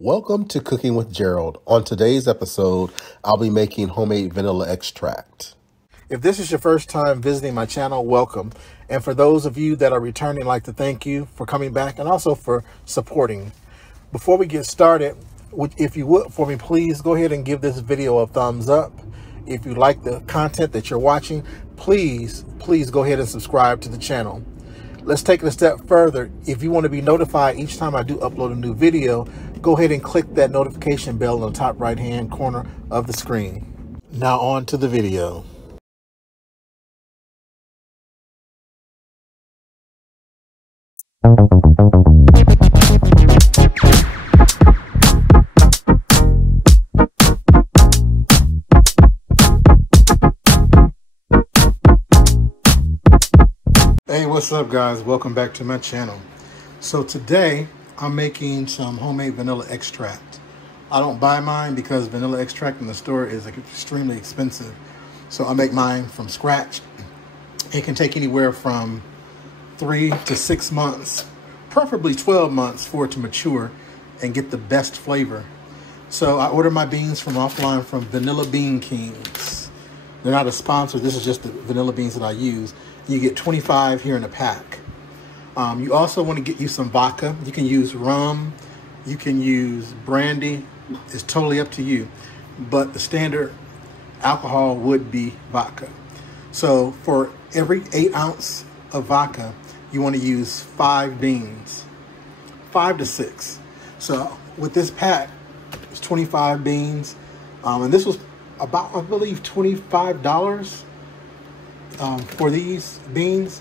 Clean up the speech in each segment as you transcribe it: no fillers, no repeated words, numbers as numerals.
Welcome to Cooking with Gerald. On today's episode, I'll be making homemade vanilla extract. If this is your first time visiting my channel, welcome. And for those of you that are returning, I'd like to thank you for coming back and also for supporting. Before we get started, if you would for me, please go ahead and give this video a thumbs up. If you like the content that you're watching, please go ahead and subscribe to the channel. Let's take it a step further. If you want to be notified each time I do upload a new video, go ahead and click that notification bell on the top right hand corner of the screen. Now on to the video. Hey, what's up guys? Welcome back to my channel. So today I'm making some homemade vanilla extract. I don't buy mine because vanilla extract in the store is extremely expensive. So I make mine from scratch. It can take anywhere from 3 to 6 months, preferably 12 months for it to mature and get the best flavor. So I order my beans from offline from Vanilla Bean Kings. They're not a sponsor. This is just the vanilla beans that I use. You get 25 here in a pack. You also want to get you some vodka. You can use rum. You can use brandy. It's totally up to you. But the standard alcohol would be vodka. So for every 8 ounce of vodka, you want to use 5 beans, 5 to 6. So with this pack, it's 25 beans. And this was about, I believe, $25 for these beans.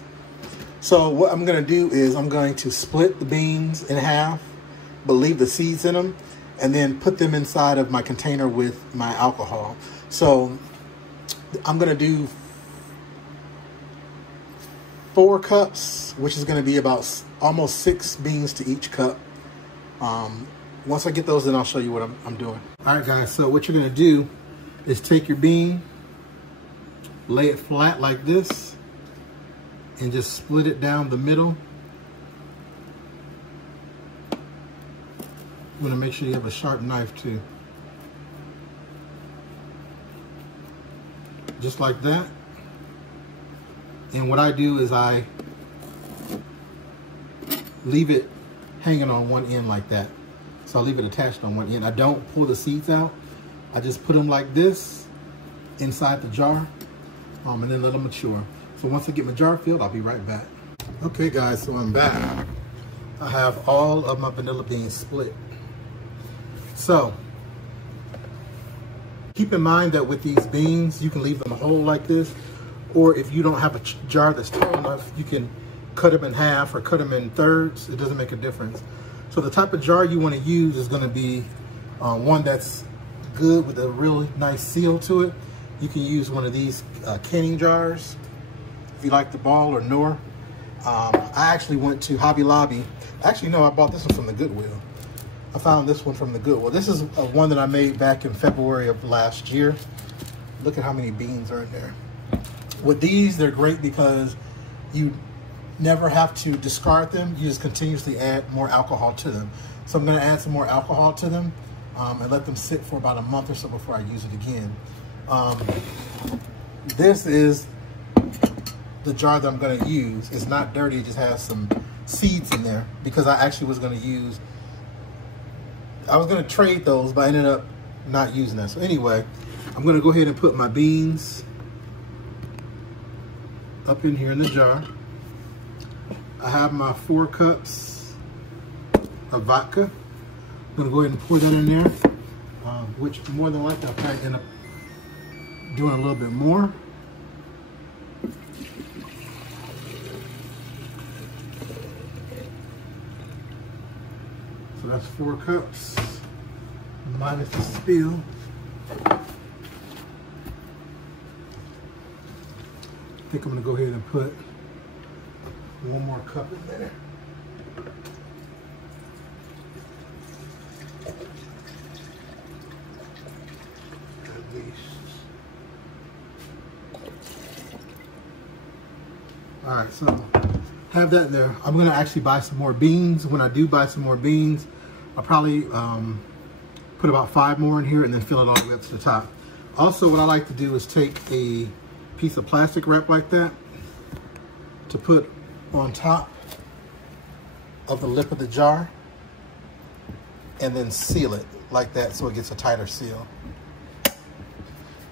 So what I'm going to do is I'm going to split the beans in half, but leave the seeds in them, and then put them inside of my container with my alcohol. So I'm going to do 4 cups, which is going to be about almost 6 beans to each cup. Once I get those, then I'll show you what I'm doing. All right, guys, so what you're going to do is take your bean, lay it flat like this, and just split it down the middle. You want to make sure you have a sharp knife too. Just like that. And what I do is I leave it hanging on one end like that. So I leave it attached on one end. I don't pull the seeds out. I just put them like this inside the jar, and then let them mature. So once I get my jar filled, I'll be right back. Okay guys, so I'm back. I have all of my vanilla beans split. So keep in mind that with these beans, you can leave them whole like this, or if you don't have a jar that's tall enough, you can cut them in half or cut them in thirds. It doesn't make a difference. So the type of jar you want to use is going to be one that's good with a really nice seal to it. You can use one of these canning jars if you like the ball or Knorr. I actually went to Hobby Lobby. Actually, no, I bought this one from the Goodwill. I found this one from the Goodwill. This is one that I made back in February of last year. Look at how many beans are in there. With these, they're great because you never have to discard them. You just continuously add more alcohol to them. So I'm going to add some more alcohol to them and let them sit for about a month or so before I use it again. This is the jar that I'm going to use. It's not dirty, it just has some seeds in there because I actually was going to use, I was going to trade those, but I ended up not using that. So anyway, I'm going to go ahead and put my beans up in here in the jar. I have my 4 cups of vodka. I'm going to go ahead and pour that in there, which more than likely I'll probably end up doing a little bit more. So that's 4 cups minus the spill. I think I'm going to go ahead and put 1 more cup in there. At least. All right, so have that in there. I'm gonna actually buy some more beans. When I do buy some more beans, I'll probably put about 5 more in here and then fill it all the way up to the top. Also, what I like to do is take a piece of plastic wrap like that to put on top of the lip of the jar and then seal it like that so it gets a tighter seal.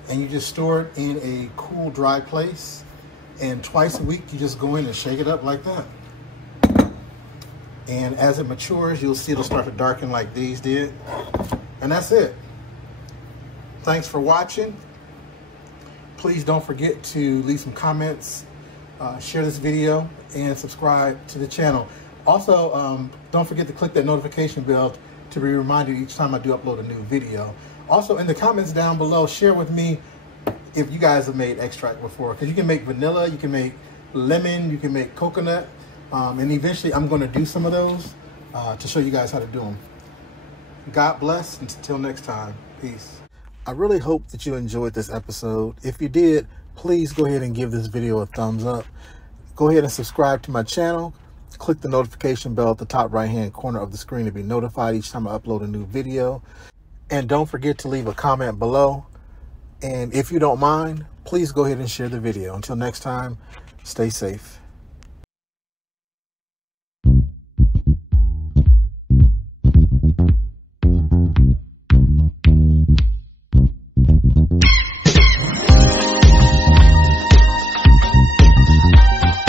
And you just store it in a cool, dry place, and twice a week you just go in and shake it up like that. And as it matures, you'll see it'll start to darken like these did. And that's it. Thanks for watching. Please don't forget to leave some comments, share this video, and subscribe to the channel. Also, don't forget to click that notification bell to be reminded each time I do upload a new video. Also, in the comments down below, share with me if you guys have made extract before, because you can make vanilla, you can make lemon, you can make coconut, and eventually I'm going to do some of those to show you guys how to do them. God bless. Until next time, peace. I really hope that you enjoyed this episode. If you did, please go ahead and give this video a thumbs up. Go ahead and subscribe to my channel. Click the notification bell at the top right-hand corner of the screen to be notified each time I upload a new video. And don't forget to leave a comment below. And if you don't mind, please go ahead and share the video. Until next time, stay safe.